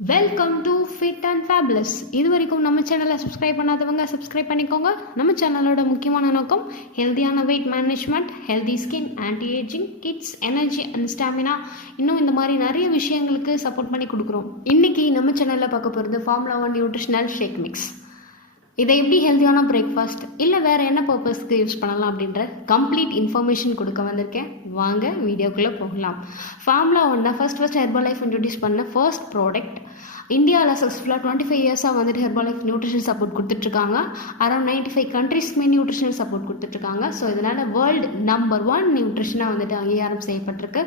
Welcome to fit and fabulous. இது வரைக்கும் நம்ம சேனலை சப்ஸ்கிரைப் பண்ணாதவங்க சப்ஸ்கிரைப் பண்ணிக்கோங்க. நம்ம சேனலோட முக்கியமான நோக்கம் ஹெல்த்தியான wait management, healthy skin, anti ageing, kids, energy and stamina, இன்னும் இந்த மாதிரி நிறைய விஷயங்களுக்கு சப்போர்ட் பண்ணி கொடுக்குறோம். இன்னைக்கு நம்ம சேனலில் பார்க்க போகிறது ஃபார்முலா 1 நியூட்ரிஷனல் ஷேக் மிக்ஸ். இதை எப்படி ஹெல்த்தியான பிரேக்ஃபாஸ்ட் இல்லை வேறு என்ன பர்பஸ்க்கு யூஸ் பண்ணலாம் அப்படின்ற கம்ப்ளீட் இன்ஃபர்மேஷன் கொடுக்க வந்திருக்கேன். வாங்க வீடியோக்குள்ளே போகலாம். ஃபார்முலா 1 ஃபர்ஸ்ட் ஹெர்பலைஃப் இன்ட்ரடியூஸ் பண்ண ஃபர்ஸ்ட் ப்ராடக்ட். இந்தியாவில் சக்ஸஸ்ஃபுல்லாக 25 இயர்ஸாக வந்துட்டு ஹெர்பலைஃப் நியூட்ரிஷன் சப்போர்ட் கொடுத்துட்ருக்காங்க. அரௌண்ட் 95 கண்ட்ரீஸ்க்குமே நியூட்ரிஷனல் சப்போர்ட் கொடுத்துட்ருக்காங்க. ஸோ இதனால் வேர்ல்டு நம்பர் 1 நியூட்ரிஷனாக வந்துட்டு அங்கீகாரம் செய்யப்பட்டிருக்கு.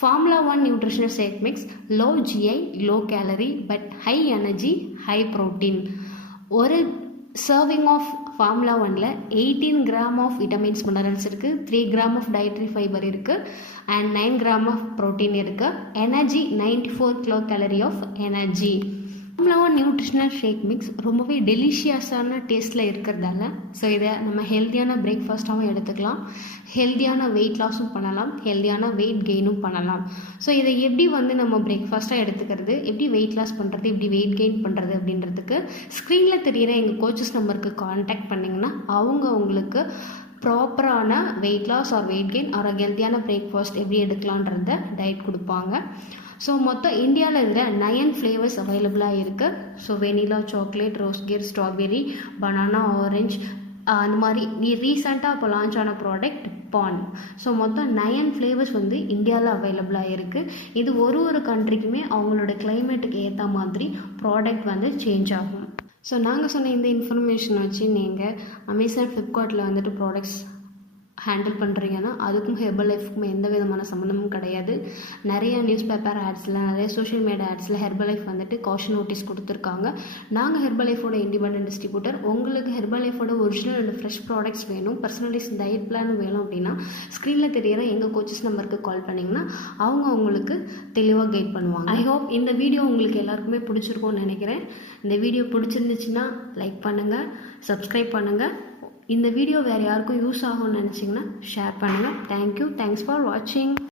Formula 1 nutritional shake mix low GI, low calorie, but high energy, high protein. ஒரு சர்விங் ஆஃப் ஃபார்முலா 1ல் 18 கிராம் ஆஃப் விட்டமின்ஸ், மினரல்ஸ் இருக்குது, 3 கிராம் ஆஃப் டயட்ரி ஃபைபர் இருக்குது, அண்ட் 9 கிராம் ஆஃப் ப்ரோட்டீன் இருக்குது. Energy 94 kilo calorie of energy. Formula 1 nutritional shake mix ரொம்பவே டெலிஷியஸான டேஸ்ட்டில் இருக்கிறதால so இதை நம்ம ஹெல்த்தியான பிரேக்ஃபாஸ்ட்டாகவும் எடுத்துக்கலாம், ஹெல்த்தியான வெயிட் லாஸும் பண்ணலாம், ஹெல்த்தியான வெயிட் கெயினும் பண்ணலாம். ஸோ இதை எப்படி நம்ம பிரேக்ஃபாஸ்ட்டாக எடுத்துக்கிறது, எப்படி வெயிட் லாஸ் பண்ணுறது, எப்படி வெயிட் கெயின் பண்ணுறது அப்படின்றதுக்கு ஸ்க்ரீனில் தெரிகிற எங்கள் கோச்சஸ் நம்பருக்கு கான்டாக்ட் பண்ணிங்கன்னா அவங்க உங்களுக்கு ப்ராப்பரான weight loss or weight gain or ஹெல்த்தியான பிரேக்ஃபாஸ்ட் எப்படி எடுக்கலான்றத டயட் கொடுப்பாங்க. ஸோ மொத்தம் இந்தியாவில் இருக்கிற 9 ஃப்ளேவர்ஸ் அவைலபிளாக இருக்குது. ஸோ வெனிலா, சாக்லேட், ரோஸ்கிர், ஸ்ட்ராபெரி, பனானா, ஆரஞ்ச், அந்த மாதிரி ரீசெண்டாக இப்போ லான்ச் ஆன ப்ராடக்ட் பான். ஸோ மொத்தம் 9 ஃப்ளேவர்ஸ் இந்தியாவில் அவைலபிளாக இருக்குது. இது ஒரு கண்ட்ரிக்குமே அவங்களோட கிளைமேட்டுக்கு ஏற்ற மாதிரி ப்ராடக்ட் சேஞ்ச் ஆகும். ஸோ நாங்கள் சொன்ன இந்த இன்ஃபர்மேஷன் வச்சு நீங்கள் அமேசான், ஃப்ளிப்கார்ட்டில் ப்ராடக்ட்ஸ் ஹேண்டில் பண்ணுறீங்கன்னா அதுக்கும் ஹெர்பல் லைஃப்க்கும் எந்த விதமான சம்மந்தமும் கிடையாது. நிறைய நியூஸ் பேப்பர் ஆட்ஸில், நிறைய சோஷியல் மீடியா ஆட்ஸில் ஹெர்பல் லைஃப் காஷன் நோட்டீஸ் கொடுத்துருக்காங்க. நாங்கள் ஹெர்பல் லைஃபோட இண்டிபெண்டன்ட் டிஸ்ட்ரிபியூட்டர். உங்களுக்கு ஹெர்பல் லைஃபோட ஒரிஜினல் அண்ட் ஃப்ரெஷ் ப்ராடக்ட்ஸ் வேணும், பர்சனலைஸ் டயட் பிளான் வேணும் அப்படின்னா ஸ்க்ரீனில் தெரியிற எங்கள் கோச்சஸ் நம்பருக்கு கால் பண்ணிங்கன்னா அவங்க உங்களுக்கு தெளிவாக கைட் பண்ணுவாங்க. ஐ ஹோப் இந்த வீடியோ உங்களுக்கு எல்லாருக்குமே பிடிச்சிருக்கும்னு நினைக்கிறேன். இந்த வீடியோ பிடிச்சிருந்துச்சுன்னா லைக் பண்ணுங்கள், சப்ஸ்கிரைப் பண்ணுங்கள். இந்த வீடியோ வேறு யாருக்கும் யூஸ் ஆகும்னு நினச்சிங்கன்னா ஷேர் பண்ணுங்கள். தேங்க்யூ. தேங்க்ஸ் ஃபார் வாட்சிங்.